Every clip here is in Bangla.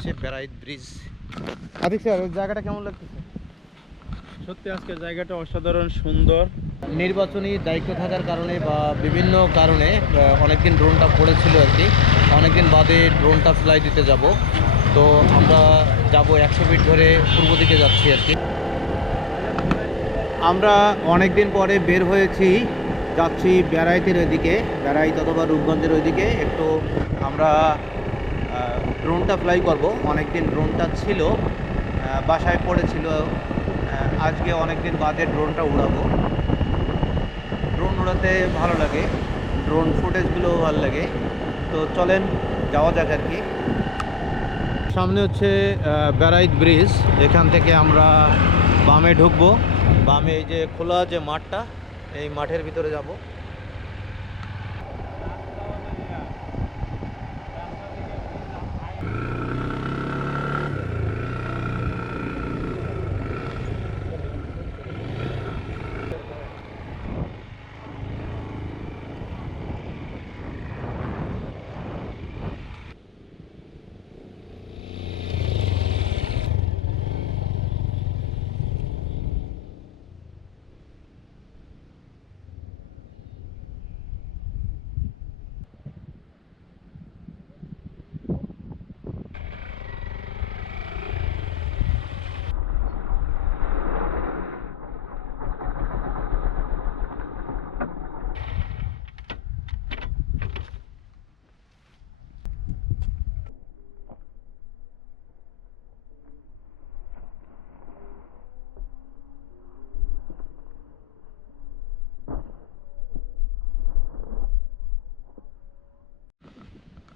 হচ্ছে বেড়াইত ব্রিজ। আদিক স্যার, ওই জায়গাটা কেমন লাগতেছে? সত্যি আজকে জায়গাটা অসাধারণ সুন্দর। নির্বাচনী দায়িত্ব থাকার কারণে বা বিভিন্ন কারণে অনেকদিন ড্রোনটা পড়েছিল আর কি। অনেকদিন বাদে ড্রোনটা ফ্লাই দিতে যাব। তো আমরা যাব 100 ফিট ধরে পূর্ব দিকে যাচ্ছি আর কি। আমরা অনেক দিন পরে বের হয়েছি, যাচ্ছি বেড়াইতের ওইদিকে, বেড়াইত অথবা রূপগঞ্জের ওইদিকে। একটু আমরা ড্রোনটা ফ্লাই করব। অনেকদিন ড্রোনটা ছিল, বাসায় পড়েছিল। আজকে অনেকদিন বাদে ড্রোনটা উড়াবো। ড্রোন উড়াতে ভালো লাগে, ড্রোন ফুটেজগুলোও ভালো লাগে। তো চলেন যাওয়া যাক আর কি। সামনে হচ্ছে বেড়াইত ব্রিজ। এখান থেকে আমরা বামে ঢুকবো। বামে এই যে খোলা যে মাঠটা, এই মাঠের ভিতরে যাব।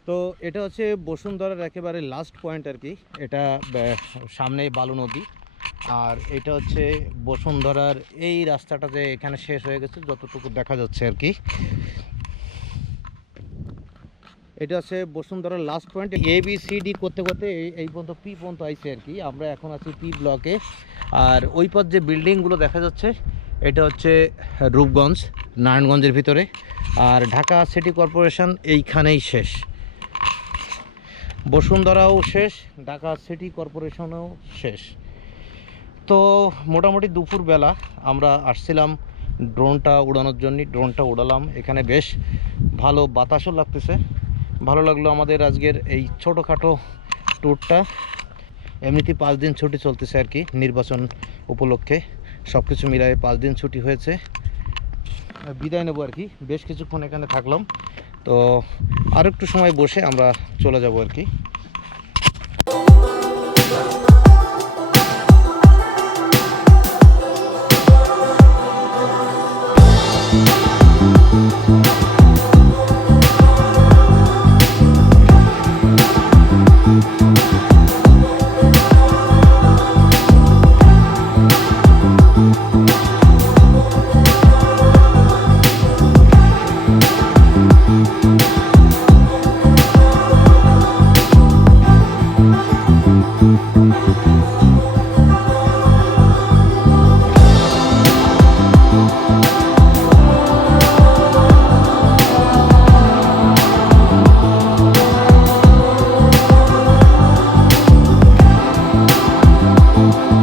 তো এটা হচ্ছে বসুন্ধরার একেবারে লাস্ট পয়েন্ট আর কি। এটা সামনেই বালু নদী। আর এটা হচ্ছে বসুন্ধরার এই রাস্তাটা যে এখানে শেষ হয়ে গেছে, যতটুকু দেখা যাচ্ছে আর কি। এটা হচ্ছে বসুন্ধরার লাস্ট পয়েন্ট। ABCD করতে করতে এই পর্যন্ত পি পর্যন্ত আইছে আর কি। আমরা এখন আছি পি ব্লকে। আর ওই পথ যে বিল্ডিংগুলো দেখা যাচ্ছে, এটা হচ্ছে রূপগঞ্জ, নারায়ণগঞ্জের ভিতরে। আর ঢাকা সিটি কর্পোরেশন এইখানেই শেষ। বসুন্ধরাও শেষ, ঢাকা সিটি কর্পোরেশনও শেষ। তো মোটামুটি দুপুরবেলা আমরা আসছিলাম ড্রোনটা উড়ানোর জন্য। ড্রোনটা উড়ালাম, এখানে বেশ ভালো বাতাসও লাগতেছে। ভালো লাগলো আমাদের আজকের এই ছোটোখাটো ট্যুরটা। এমনিতেই 5 দিন ছুটি চলতেছে আর কি, নির্বাচন উপলক্ষে সব কিছু মিলায়ে 5 দিন ছুটি হয়েছে। বিদায় নেবো আর কি। বেশ কিছুক্ষণ এখানে থাকলাম, তো আর একটু সময় বসে আমরা চলে যাব আর কি।